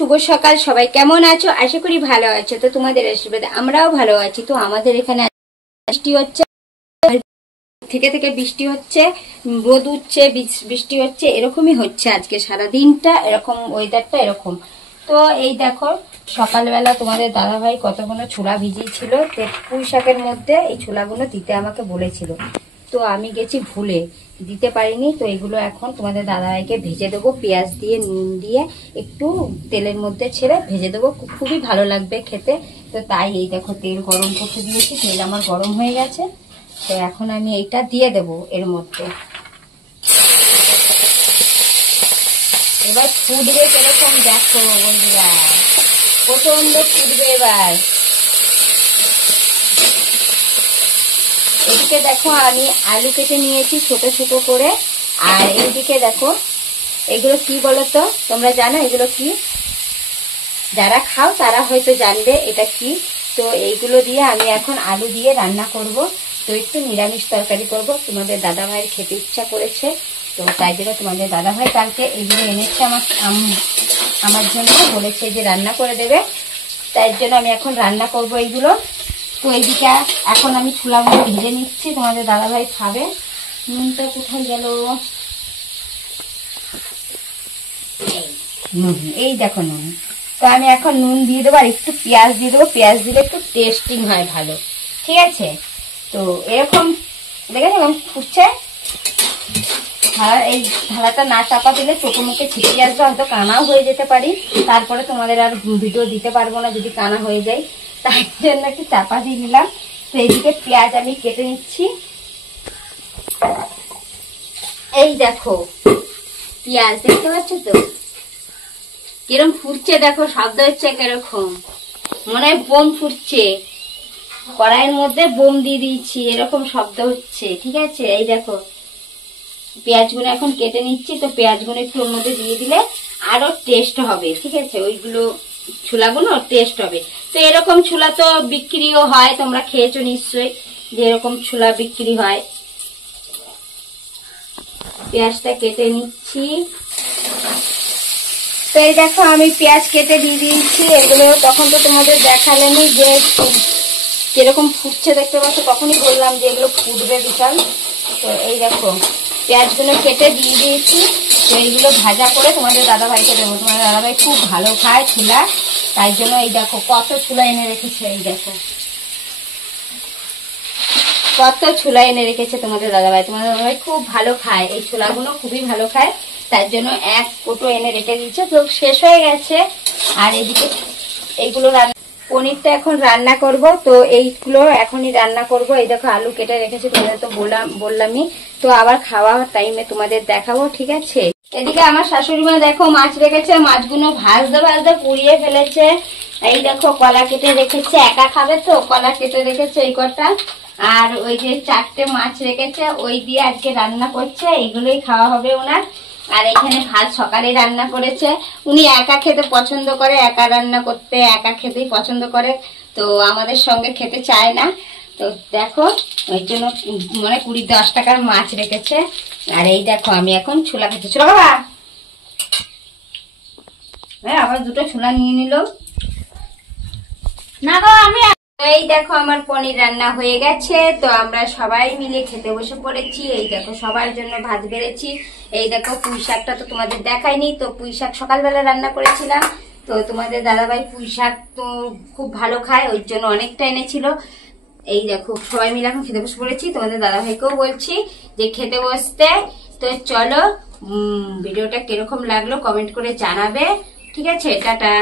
শুভ সকাল। সবাই কেমন আছো? আশা করি ভালো আছো। তো তোমাদের আশীর্বাদে আমরাও ভালো আছি। তো আমাদের এখানে বৃষ্টি হচ্ছে, থেকে থেকে বৃষ্টি হচ্ছে, রোদ উঠছে, বৃষ্টি হচ্ছে, এরকমই হচ্ছে আজকে সারাদিনটা। এরকম ওয়েদারটা এরকম। তো এই দেখো সকালবেলা তোমাদের দাদাভাই কতগুলো ছোলা ভিজিয়েছিল, তো পুঁই শাকের মধ্যে এই ছোলাগুলো দিতে আমাকে বলেছিল। তো আমি গেছি ভুলে দিতে পারিনি। তো এগুলো এখন তোমাদের দাদাভাইকে ভেজে দেবো, পেঁয়াজ দিয়ে নুন দিয়ে একটু তেলের মধ্যে ছেড়ে ভেজে দেবো, খুবই ভালো লাগবে খেতে। তো তাই এই দেখো তেল গরম করতে দিয়েছি, তেল আমার গরম হয়ে গেছে। তো এখন আমি এইটা দিয়ে দেব এর মধ্যে। এবার ফুটবে কিরকম দেখো বন্ধুরা, প্রচন্ড ফুটবে এবার। এদিকে দেখো আমি আলু কেটে নিয়েছি ছোট ছোট করে। আর এইদিকে দেখো এগুলো কি বলতো, তোমরা জানো এগুলো কি? যারা খাও তারা হয়তো জানবে এটা কি। তো এইগুলো দিয়ে আমি এখন আলু দিয়ে রান্না করব। তো একটু নিরামিষ তরকারি করব, তোমাদের দাদা ভাইয়ের খেতে ইচ্ছা করেছে। তো তাই জন্য তোমাদের দাদা ভাই কালকে এইগুলো এনেছে আমার জন্য, বলেছে যে রান্না করে দেবে। তাই জন্য আমি এখন রান্না করব এইগুলো। তো এইদিকে এখন আমি ছোলাগুলো ভেজে নিচ্ছি, তোমাদের দাদা ভাই খাবে। নুনটা কোথায় গেল? এই দেখো নুন। তো আমি এখন নুন দিয়ে দেবো আর একটু পেঁয়াজ দিয়ে দেবো। পেঁয়াজ দিলে একটু টেস্টিং হয় ভালো, ঠিক আছে? তো এরকম দেখেছো কেমন ফুটছে। এই ঢালাটা না চাপা দিলে চোখে মুখে ছিটিয়ে আসবে, হয়তো কানাও হয়ে যেতে পারি। তারপরে তোমাদের আর ভিডিও দিতে পারবো না যদি কানা হয়ে যায়, তাই জন্য একটু চাপা দিয়ে নিলাম। তো এইদিকে পেঁয়াজ আমি কেটে নিচ্ছি। এই দেখো পেঁয়াজ দেখতে পাচ্ছ তো কিরকম ফুটছে, দেখো শব্দ হচ্ছে কিরকম, মনে হয় বোম ফুটছে। কড়াইয়ের মধ্যে বোম দিয়ে দিয়েছি, এরকম শব্দ হচ্ছে, ঠিক আছে? এই দেখো পেঁয়াজগুলো এখন কেটে নিচ্ছি। তো পেঁয়াজগুলো একটু ওর মধ্যে দিয়ে দিলে আরো টেস্ট হবে, ঠিক আছে? ওইগুলো ছোলাগুলো টেস্ট হবে। তো এরকম ছোলা তো বিক্রিও হয়, তোমরা খেয়েছো নিশ্চয়ই, যে এরকম ছোলা বিক্রি হয়। পেঁয়াজটা কেটে নিচ্ছি। তো এই দেখো আমি পেঁয়াজ কেটে দিয়ে দিয়েছি। এগুলো তখন তো তোমাদের দেখালেনি যে কিরকম ফুটছে, দেখতে পাচ্ছ? তখনই বললাম যে এগুলো ফুটবে বিশাল। তো এই দেখো পেঁয়াজগুলো কেটে দিয়ে দিয়েছি। তো এইগুলো ভাজা করে তোমাদের দাদাভাইকে দেবো। তোমাদের দাদাভাই খুব ভালো খায় ছোলা, তাই জন্য এই দেখো কত ছোলা এনে রেখেছে। এই দেখো কত ছোলা এনে রেখেছে তোমাদের দাদাভাই। তোমাদের দাদাভাই খুব ভালো খায় এই ছোলাগুলো, খুবই ভালো খায়, তার জন্য এক কোটো এনে রেখে দিচ্ছে। তো শেষ হয়ে গেছে। আর এদিকে এইগুলো পনিরটা এখন রান্না করব। তো এইগুলো এখনই রান্না করব। এই দেখো আলু কেটে রেখেছি, তোমাদের তো বললামই। তো আবার খাওয়ার টাইমে তোমাদের দেখাবো, ঠিক আছে? এদিকে আমার শাশুড়ি মা দেখো মাছ রেখেছে, মাছগুলো ভাজতে ভাজতে পুড়িয়ে ফেলেছে। এই দেখো কলা কেটে রেখেছে, একা খাবে তো কলা কেটে রেখেছে এই কটা। আর ওই যে 4টে মাছ রেখেছে, ওই দিয়ে আজকে রান্না করছে, এগুলোই খাওয়া হবে ওনার। আর এখানে ভাত সকালে রান্না করেছে। উনি একা খেতে পছন্দ করে, একা রান্না করতে একা খেতেই পছন্দ করে, তো আমাদের সঙ্গে খেতে চায় না। তো দেখো ওই জন্য মানে 20-10 টাকার মাছ রেখেছে। আর এই দেখো আমি এখন ছোলা খেতে, ছোলা খাবা? হ্যাঁ আবার 2টো ছোলা নিয়ে নিল না গো। আমি এই দেখো আমার পনির রান্না হয়ে গেছে। তো আমরা সবাই মিলে খেতে বসে পড়েছি। এই দেখো সবার জন্য ভাত বেড়েছি। এই দেখো পুঁই শাকটা তো তোমাদের দেখাইনি। তো পুঁই শাক সকালবেলা রান্না করেছিলাম। তো তোমাদের দাদাভাই পুঁই শাক তো খুব ভালো খায়, ওই জন্য অনেকটা এনেছিল। এই দেখো সবাই মিলে এখন খেতে বসে পড়েছি। তোমাদের দাদাভাইকেও বলছি যে খেতে বসতে। তো চলো ভিডিওটা কিরকম লাগলো কমেন্ট করে জানাবে, ঠিক আছে? টাটা।